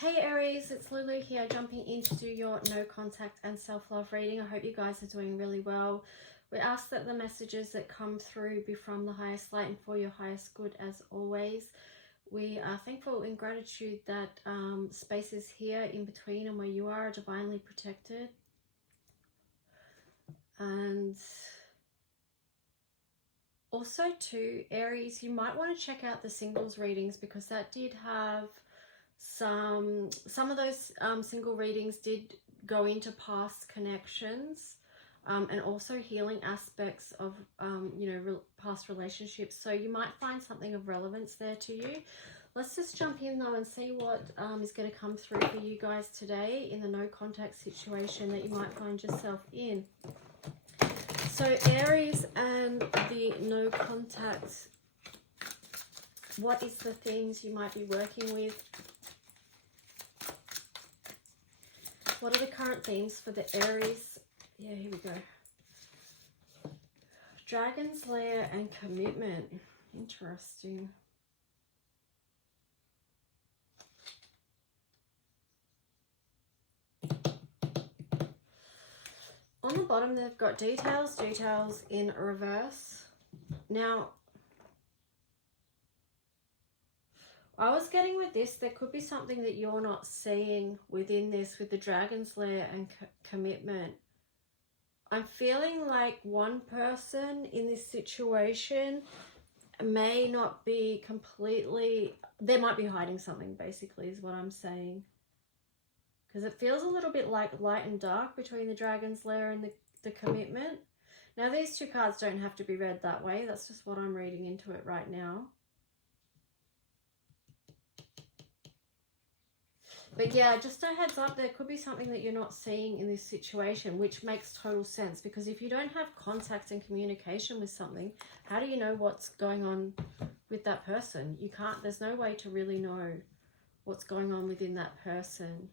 Hey Aries, it's Lulu here, jumping in to do your no contact and self-love reading. I hope you guys are doing really well. We ask that the messages that come through be from the highest light and for your highest good as always. We are thankful in gratitude that spaces here in between and where you are divinely protected. And also too, Aries, you might want to check out the singles readings because that did have some of those single readings did go into past connections and also healing aspects of past relationships, so you might find something of relevance there to you. Let's just jump in though and see what is going to come through for you guys today in the no contact situation that you might find yourself in. So Aries and the no contact, what is the things you might be working with? What are the current themes for the Aries? Yeah, here we go. Dragon's Lair and commitment. Interesting. On the bottom, they've got details in reverse. Now, I was getting with this, there could be something that you're not seeing within this with the Dragon's Lair and commitment. I'm feeling like one person in this situation may not be completely, they might be hiding something basically is what I'm saying. Because it feels a little bit like light and dark between the Dragon's Lair and the commitment. Now these two cards don't have to be read that way, that's just what I'm reading into it right now. But yeah, just a heads up, there could be something that you're not seeing in this situation, which makes total sense. Because if you don't have contact and communication with something, how do you know what's going on with that person? You can't, there's no way to really know what's going on within that person.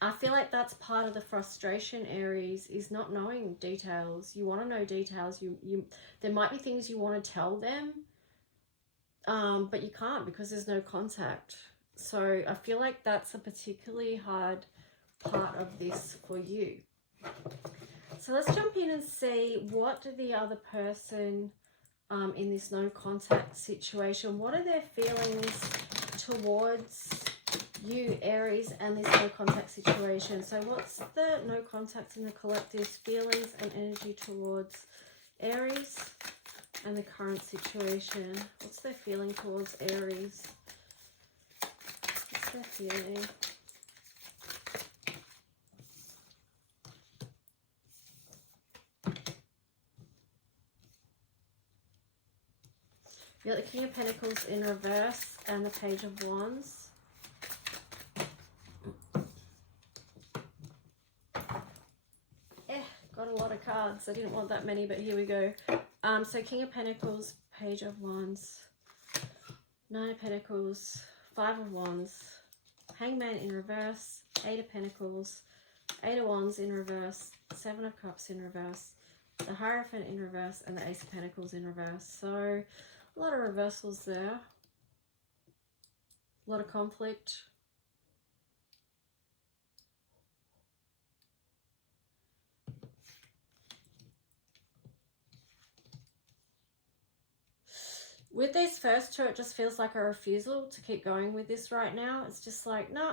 I feel like that's part of the frustration, Aries, is not knowing details. You want to know details. There might be things you want to tell them, but you can't because there's no contact. So I feel like that's a particularly hard part of this for you. So let's jump in and see, what do the other person in this no contact situation, what are their feelings towards you, Aries, and this no contact situation? So what's the no contact in the collective's feelings and energy towards Aries and the current situation? What's their feeling towards Aries? Their feeling. You got the King of Pentacles in reverse and the Page of Wands. Got a lot of cards. I didn't want that many, but here we go. So King of Pentacles, Page of Wands, Nine of Pentacles, Five of Wands, Hangman in reverse, Eight of Pentacles, Eight of Wands in reverse, Seven of Cups in reverse, the Hierophant in reverse, and the Ace of Pentacles in reverse. So a lot of reversals there. A lot of conflict. With these first two, it just feels like a refusal to keep going with this right now. It's just like, nah,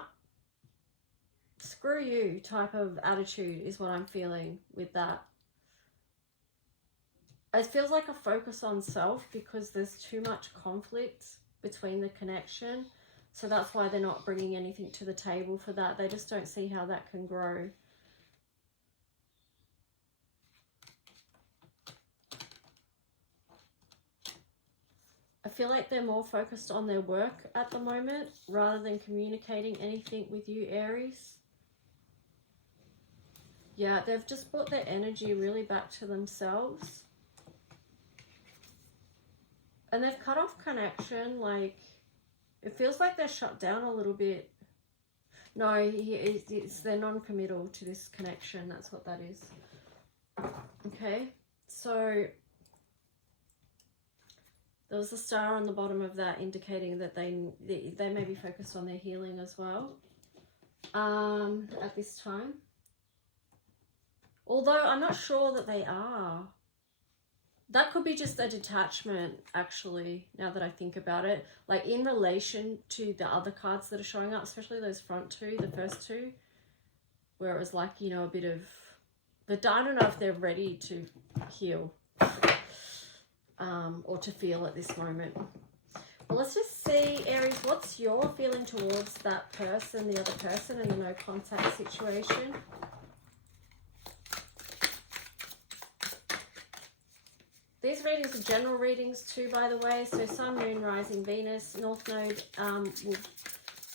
screw you type of attitude is what I'm feeling with that. It feels like a focus on self because there's too much conflict between the connection. So that's why they're not bringing anything to the table for that. They just don't see how that can grow. I feel like they're more focused on their work at the moment rather than communicating anything with you, Aries. Yeah, they've just brought their energy really back to themselves. And they've cut off connection, like, it feels like they're shut down a little bit. No, they're non-committal to this connection, that's what that is. Okay, so There was a star on the bottom of that indicating that they may be focused on their healing as well at this time. Although I'm not sure that they are. That could be just a detachment, actually, now that I think about it. Like in relation to the other cards that are showing up, especially those front two, the first two, where it was like, you know, a bit of... But I don't know if they're ready to heal or to feel at this moment. Well, let's just see, Aries, what's your feeling towards that person, the other person, in the no contact situation? These readings are general readings too, by the way. So Sun, Moon, Rising, Venus, North Node,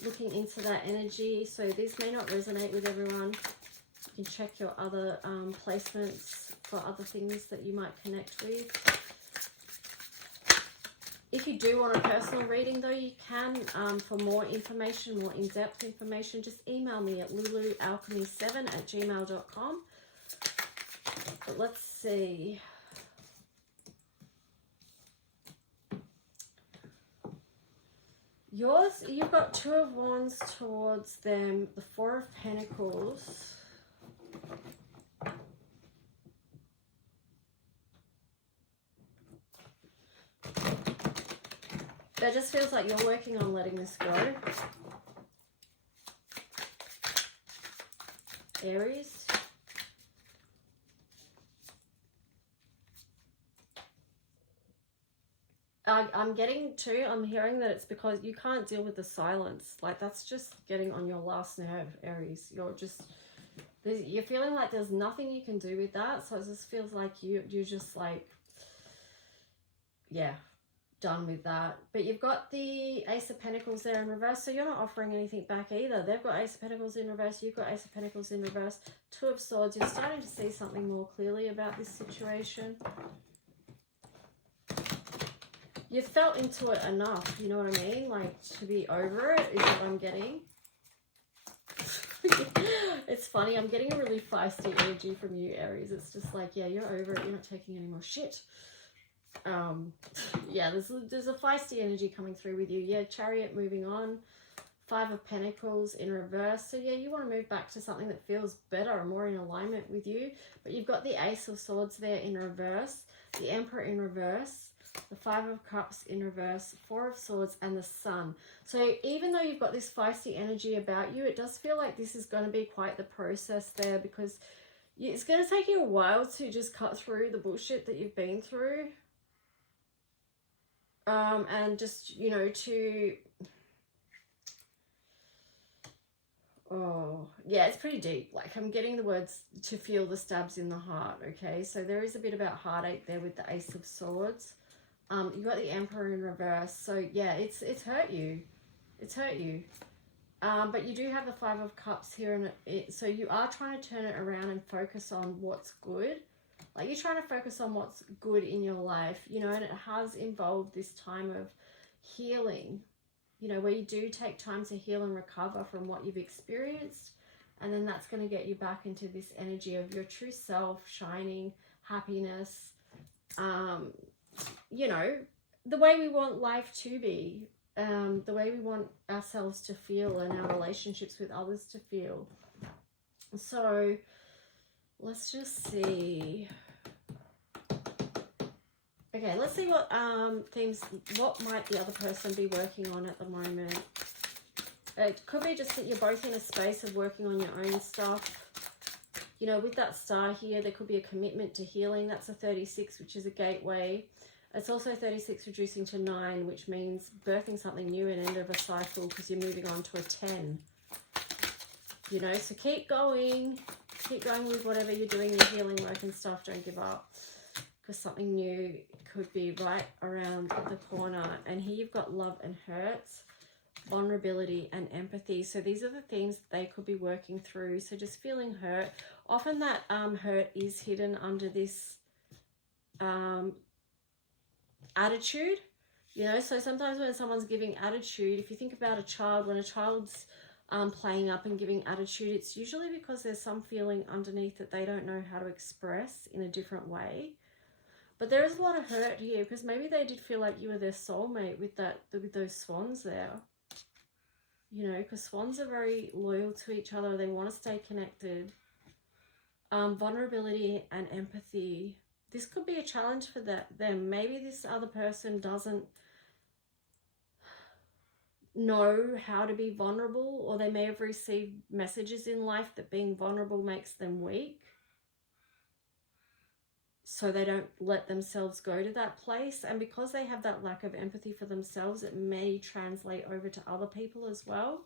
looking into that energy. So these may not resonate with everyone. You can check your other placements for other things that you might connect with. If you do want a personal reading, though, you can. For more information, more in-depth information, just email me at lulualchemy7@gmail.com. But let's see. Yours, you've got Two of Wands towards them, the Four of Pentacles. It just feels like you're working on letting this go. Aries. I'm getting too, I'm hearing that it's because you can't deal with the silence. Like, that's just getting on your last nerve, Aries. You're feeling like there's nothing you can do with that. So it just feels like you're just like, yeah, done with that. But you've got the Ace of Pentacles there in reverse, so you're not offering anything back either. They've got Ace of Pentacles in reverse, you've got Ace of Pentacles in reverse, Two of Swords. You're starting to see something more clearly about this situation. You felt into it enough, you know what I mean? Like, to be over it is what I'm getting. It's funny, I'm getting a really feisty energy from you, Aries. It's just like, yeah, you're over it, you're not taking any more shit. Yeah, there's a feisty energy coming through with you. Yeah, Chariot moving on. Five of Pentacles in reverse. So yeah, you want to move back to something that feels better or more in alignment with you. But you've got the Ace of Swords there in reverse, the Emperor in reverse, the Five of Cups in reverse, Four of Swords, and the Sun. So even though you've got this feisty energy about you, it does feel like this is going to be quite the process there, because it's going to take you a while to just cut through the bullshit that you've been through. And just, you know, oh, yeah, it's pretty deep. Like, I'm getting the words to feel the stabs in the heart, okay? So there is a bit about heartache there with the Ace of Swords. You got the Emperor in reverse. So, yeah, it's hurt you. It's hurt you. But you do have the Five of Cups here. So you are trying to turn it around and focus on what's good. Like, you're trying to focus on what's good in your life, you know, and it has involved this time of healing, you know, where you do take time to heal and recover from what you've experienced. And then that's going to get you back into this energy of your true self, shining, happiness, you know, the way we want life to be, the way we want ourselves to feel and our relationships with others to feel. So let's just see. Okay, let's see what themes, what might the other person be working on at the moment. It could be just that you're both in a space of working on your own stuff. You know, with that star here, there could be a commitment to healing. That's a 36, which is a gateway. It's also 36 reducing to 9, which means birthing something new and end of a cycle, because you're moving on to a 10. You know, so keep going. Keep going with whatever you're doing, your healing work and stuff. Don't give up, because something new could be right around the corner. And here you've got love and hurts, vulnerability and empathy. So these are the themes that they could be working through. So just feeling hurt. Often that hurt is hidden under this attitude. You know, so sometimes when someone's giving attitude, if you think about a child, when a child's playing up and giving attitude, it's usually because there's some feeling underneath that they don't know how to express in a different way. But there is a lot of hurt here because maybe they did feel like you were their soulmate with those swans there. You know, because swans are very loyal to each other. They want to stay connected. Vulnerability and empathy. This could be a challenge for them. Maybe this other person doesn't know how to be vulnerable, or they may have received messages in life that being vulnerable makes them weak. So they don't let themselves go to that place. And because they have that lack of empathy for themselves, it may translate over to other people as well.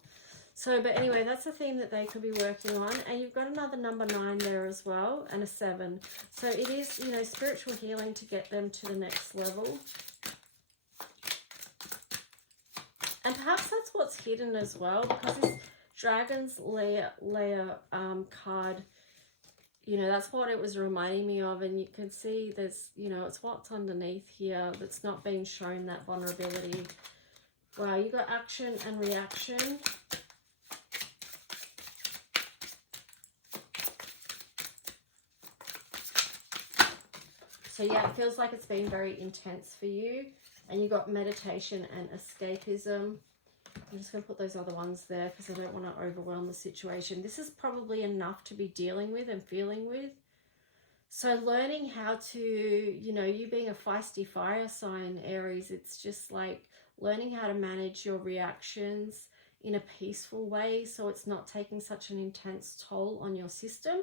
So, but anyway, that's a theme that they could be working on. And you've got another number 9 there as well, and a 7. So it is, you know, spiritual healing to get them to the next level. And perhaps that's what's hidden as well, because this Dragon's Lair card, you know, that's what it was reminding me of. And you can see there's, you know, it's what's underneath here that's not being shown, that vulnerability. Wow, you got action and reaction. So yeah, it feels like it's been very intense for you. And you got meditation and escapism. I'm just going to put those other ones there because I don't want to overwhelm the situation. This is probably enough to be dealing with and feeling with. So learning how to, you know, you being a feisty fire sign, Aries, it's just like learning how to manage your reactions in a peaceful way so it's not taking such an intense toll on your system.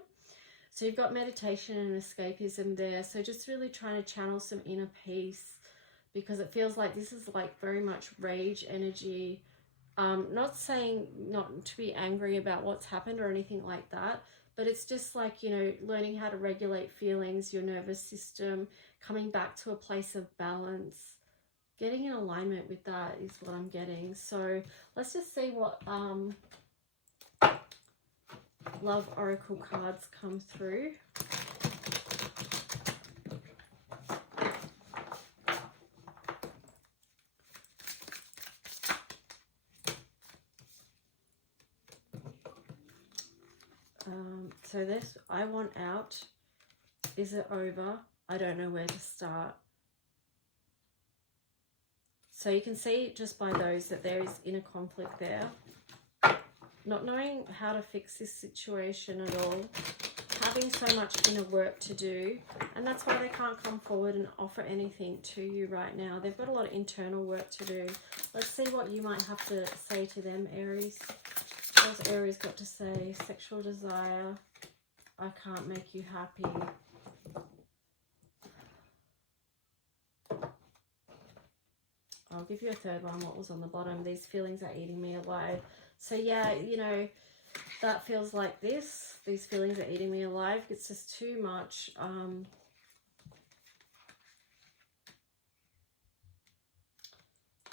So you've got meditation and escapism there. So just really trying to channel some inner peace, because it feels like this is like very much rage energy. Not saying not to be angry about what's happened or anything like that, but it's just like, you know, learning how to regulate feelings, your nervous system, coming back to a place of balance, getting in alignment with that is what I'm getting. So let's just see what Love Oracle cards come through. So this, I want out. Is it over? I don't know where to start. So you can see just by those that there is inner conflict there. Not knowing how to fix this situation at all. Having so much inner work to do. And that's why they can't come forward and offer anything to you right now. They've got a lot of internal work to do. Let's see what you might have to say to them, Aries. What's Aries got to say? Sexual desire. I can't make you happy. I'll give you a third one. What was on the bottom? These feelings are eating me alive. So yeah, you know, that feels like this. These feelings are eating me alive. It's just too much. And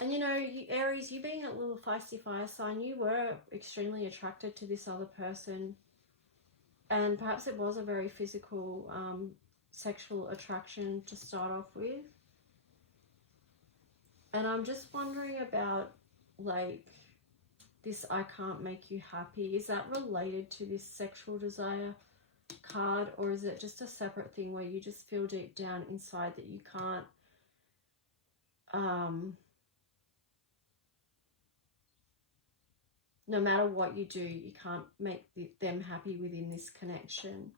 you know, Aries, you being a little feisty fire sign, you were extremely attracted to this other person. And perhaps it was a very physical, sexual attraction to start off with. And I'm just wondering about, like, this I can't make you happy. Is that related to this sexual desire card? Or is it just a separate thing where you just feel deep down inside that you can't, no matter what you do, you can't make them happy within this connection.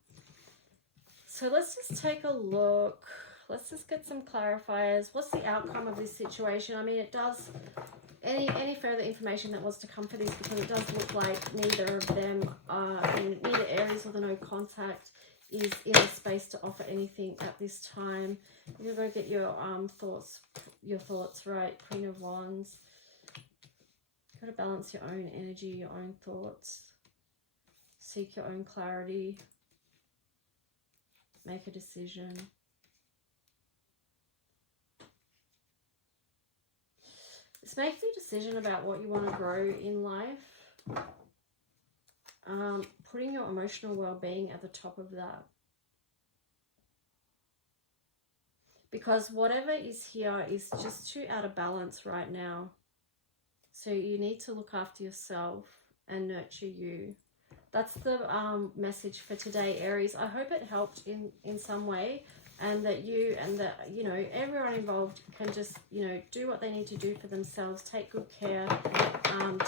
So let's just take a look. Let's just get some clarifiers. What's the outcome of this situation? I mean, it does, any further information that was to come for this, because it does look like neither of them are, neither Aries or the no contact is in a space to offer anything at this time. You're going to get your thoughts right. Queen of Wands. Got to balance your own energy, your own thoughts. Seek your own clarity. Make a decision. It's making a decision about what you want to grow in life. Putting your emotional well-being at the top of that. Because whatever is here is just too out of balance right now. So you need to look after yourself and nurture you. That's the message for today, Aries. I hope it helped in some way. and that you and that, you know, everyone involved can just, you know, do what they need to do for themselves, take good care,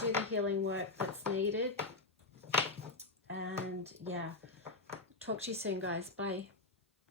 do the healing work that's needed. And yeah, talk to you soon, guys. Bye.